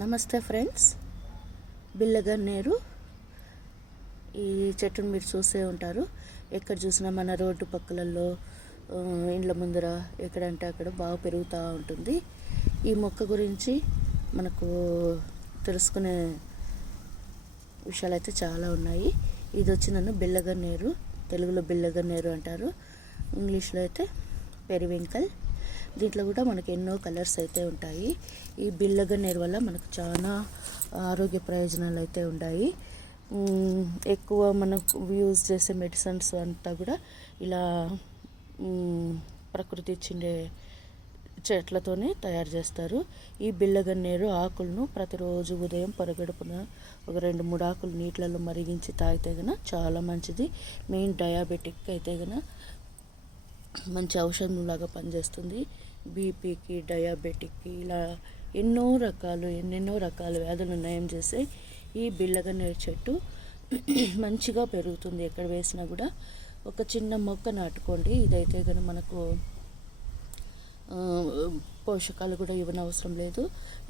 నమస్తే ఫ్రెండ్స్. బిల్లగన్నేరు ఈ చెట్టును మీరు చూసే ఉంటారు. ఎక్కడ చూసినా మన రోడ్డు పక్కలలో ఇండ్ల ముందర ఎక్కడంటే అక్కడ బాగా పెరుగుతూ ఉంటుంది. ఈ మొక్క గురించి మనకు తెలుసుకునే విషయాలు అయితే చాలా ఉన్నాయి. ఇది వచ్చి నన్ను బిల్లగన్నేరు తెలుగులో బిల్లగన్నేరు అంటారు. ఇంగ్లీష్లో అయితే పెరివింకల్. దీంట్లో కూడా మనకి ఎన్నో కలర్స్ అయితే ఉంటాయి. ఈ బిల్లగన్నేరు వల్ల మనకు చాలా ఆరోగ్య ప్రయోజనాలు అయితే ఉన్నాయి ఎక్కువ మనకు యూజ్ చేసే మెడిసిన్స్ అంతా కూడా ఇలా ప్రకృతి ఇచ్చిండే చెట్లతోనే తయారు చేస్తారు. ఈ బిల్లగన్నేరు ఆకులను ప్రతిరోజు ఉదయం పొరగడుపున ఒక రెండు మూడు ఆకులు నీటిలలో మరిగించి తాగితే గన చాలా మంచిది. మెయిన్ డయాబెటిక్ అయితే గన మంచి ఔషధంలాగా పనిచేస్తుంది. బీపీకి డయాబెటిక్కి ఇలా ఎన్నో రకాలు ఎన్నెన్నో రకాల వ్యాధులు నయం చేసే ఈ బిళ్ళగన్నేరు చెట్టు మంచిగా పెరుగుతుంది. ఎక్కడ వేసినా కూడా ఒక చిన్న మొక్క నాటుకోండి. ఇదైతే కానీ మనకు పోషకాలు కూడా ఇవ్వని అవసరం లేదు.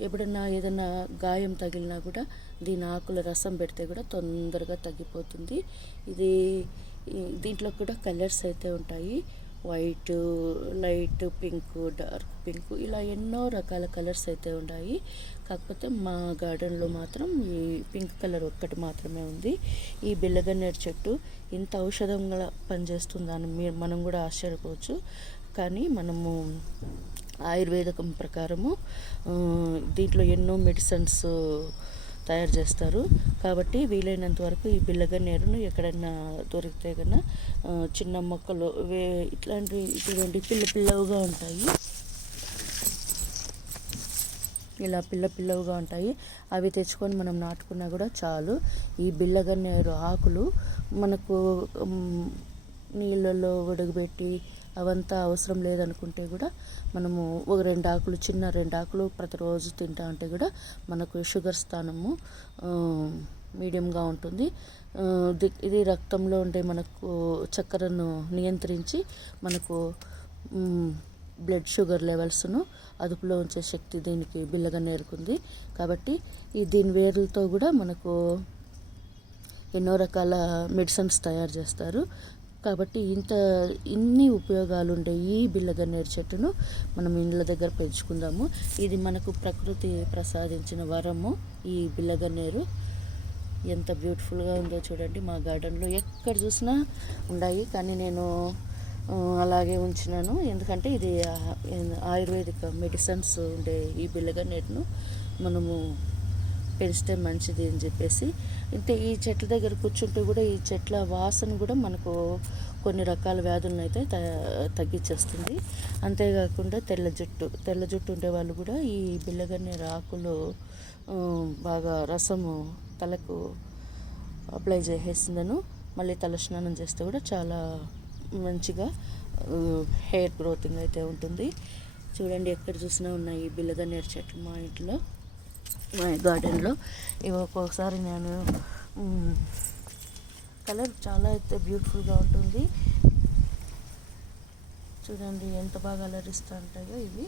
ఎప్పుడన్నా ఏదైనా గాయం తగిలినా కూడా దీని ఆకుల రసం పెడితే కూడా తొందరగా తగ్గిపోతుంది. ఇది దీంట్లో కూడా కలర్స్ అయితే ఉంటాయి. White light pink dark pink ఇలా ఎన్నో రకాల కలర్స్ అయితే ఉన్నాయి కాకపోతే మా గార్డెన్లో మాత్రం ఈ పింక్ కలర్ ఒక్కటి మాత్రమే ఉంది. ఈ బిల్లగన్నేరు చెట్టు ఇంత ఔషధంగా పనిచేస్తుందని మీరు మనం కూడా ఆశ్చర్యపోవచ్చు. కానీ మనము ఆయుర్వేదకం ప్రకారము దీంట్లో ఎన్నో మెడిసిన్స్ తయారు చేస్తారు. కాబట్టి వీలైనంత వరకు ఈ బిల్లగన్నేరును ఎక్కడైనా దొరికితే కన్నా చిన్న మొక్కలు వే ఇట్లాంటివి ఇటువంటి పిల్ల పిల్లవుగా ఉంటాయి. ఇలా పిల్ల పిల్లవుగా ఉంటాయి. అవి తెచ్చుకొని మనం నాటుకున్నా కూడా చాలు. ఈ బిల్లగన్నేరు ఆకులు మనకు నీళ్ళల్లో ఉడకబెట్టి అవంతా అవసరం లేదనుకుంటే కూడా మనము ఒక రెండు ఆకులు చిన్న రెండు ఆకులు ప్రతిరోజు తింటా ఉంటే కూడా మనకు షుగర్ స్థానము మీడియంగా ఉంటుంది. ఇది రక్తంలో ఉండే మనకు చక్కెరను నియంత్రించి మనకు బ్లడ్ షుగర్ లెవెల్స్ను అదుపులో ఉంచే శక్తి దీనికి బిల్లగా నేర్కుంది కాబట్టి ఈ దీని వేర్లతో కూడా మనకు ఎన్నో రకాల మెడిసిన్స్ తయారు చేస్తారు. కాబట్టి ఇంత ఇన్ని ఉపయోగాలు ఉండే ఈ బిల్లగన్నేరు చెట్టును మనం ఇండ్ల దగ్గర పెంచుకుందాము. ఇది మనకు ప్రకృతి ప్రసాదించిన వరము ఈ బిల్లగన్నేరు ఎంత బ్యూటిఫుల్గా ఉందో చూడండి. మా గార్డెన్లో ఎక్కడ చూసినా ఉన్నాయి కానీ నేను అలాగే ఉంచినాను. ఎందుకంటే ఇది ఆయుర్వేదిక మెడిసిన్స్ ఉండే ఈ బిల్లగన్నేరును మనము పెంచితే మంచిది అని చెప్పేసి. అంటే ఈ చెట్ల దగ్గర కూర్చుంటే కూడా ఈ చెట్ల వాసన కూడా మనకు కొన్ని రకాల వ్యాధులను అయితే త- తగ్గించేస్తుంది. అంతేకాకుండా తెల్ల జుట్టు తెల్ల జుట్టు ఉండే వాళ్ళు కూడా ఈ బిల్లగన్నేరు ఆకులు బాగా రసము తలకు అప్లై చేసేసిందను. మళ్ళీ తల స్నానం చేస్తే కూడా చాలా మంచిగా హెయిర్ గ్రోతింగ్ అయితే ఉంటుంది. చూడండి ఎక్కడ చూసినా ఉన్నాయి ఈ బిల్లగన్నేరు చెట్లు మా ఇంట్లో. మా గార్డెన్లో. ఇవి ఒక్కొక్కసారి నేను కలర్ చాలా అయితే బ్యూటిఫుల్గా ఉంటుంది. చూడండి ఎంత బాగా అలరిస్తూ ఉంటాయో ఇవి.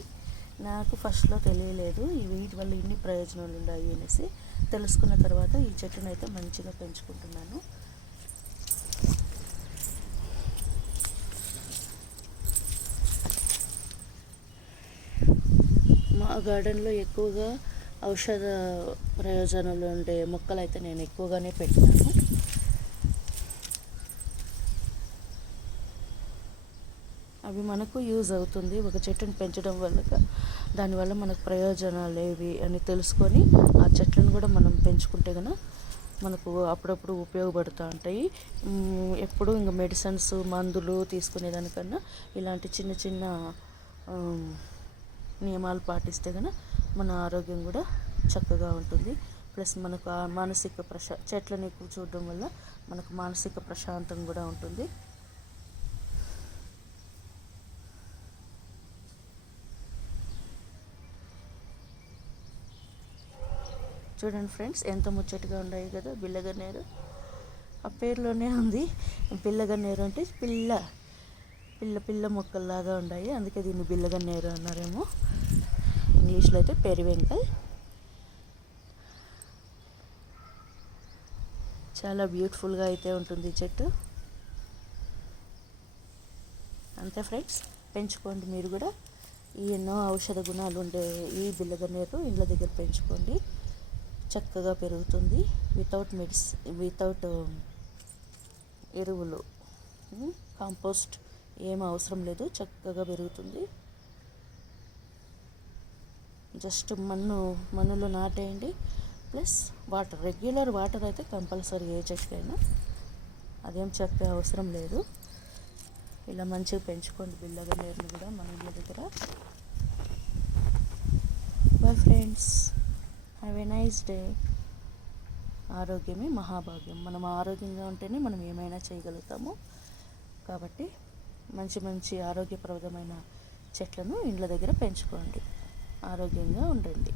నాకు ఫస్ట్లో తెలియలేదు ఈ వీటి వల్ల ఇన్ని ప్రయోజనాలు ఉన్నాయి అనేసి తెలుసుకున్న తర్వాత ఈ చెట్టును అయితే మంచిగా పెంచుకుంటున్నాను. మా గార్డెన్లో ఎక్కువగా ఔషధ ప్రయోజనాలు ఉండే మొక్కలు అయితే నేను ఎక్కువగానే పెట్టినాను అవి మనకు యూజ్ అవుతుంది. ఒక చెట్టును పెంచడం వల్ల దానివల్ల మనకు ప్రయోజనాలు ఏవి అని తెలుసుకొని ఆ చెట్లను కూడా మనం పెంచుకుంటే కనుక మనకు అప్పుడప్పుడు ఉపయోగపడుతూ ఉంటాయి. ఎప్పుడు ఇంకా మెడిసిన్స్ మందులు తీసుకునేదానికన్నా ఇలాంటి చిన్న చిన్న నియమాలు పాటిస్తే కనుక మన ఆరోగ్యం కూడా చక్కగా ఉంటుంది. ప్లస్ మనకు ఆ మానసిక ప్రశా చెట్లను ఎక్కువ చూడడం వల్ల మనకు మానసిక ప్రశాంతం కూడా ఉంటుంది. చూడండి ఫ్రెండ్స్ ఎంత ముచ్చటగా ఉన్నాయి కదా బిల్లగన్నేరు ఆ పేరులోనే ఉంది. బిల్లగన్నేరు అంటే పిల్ల పిల్ల పిల్ల మొక్కల్లాగా ఉన్నాయి. అందుకే దీన్ని బిల్లగన్నేరు అన్నారేమో. ఇంగ్లీష్లో అయితే పెరివెంకల్ చాలా బ్యూటిఫుల్గా అయితే ఉంటుంది చెట్టు. అంతే ఫ్రెండ్స్ పెంచుకోండి మీరు కూడా. ఈ ఎన్నో ఔషధ గుణాలు ఉండే ఈ బిల్లగన్నేరు ఇళ్ళ దగ్గర పెంచుకోండి. చక్కగా పెరుగుతుంది. వితౌట్ మెడిస్ వితౌట్ ఎరువులు కాంపోస్ట్ ఏం అవసరం లేదు. చక్కగా పెరుగుతుంది. జస్ట్ మన్ను మన్నులు నాటేయండి. ప్లస్ వాటర్ రెగ్యులర్ వాటర్ అయితే కంపల్సరీ ఏ చెట్టుకైనా. అదేం చెప్పే అవసరం లేదు. ఇలా మంచిగా పెంచుకోండి బిల్లగా నీరుని కూడా మన ఇళ్ళ దగ్గర. Bye friends have a nice day ఆరోగ్యమే మహాభాగ్యం. మనం ఆరోగ్యంగా ఉంటేనే మనం ఏమైనా చేయగలుగుతాము. కాబట్టి మంచి మంచి ఆరోగ్యప్రదమైన చెట్లను ఇండ్ల దగ్గర పెంచుకోండి. ఆరోగ్యంగా ఉండండి.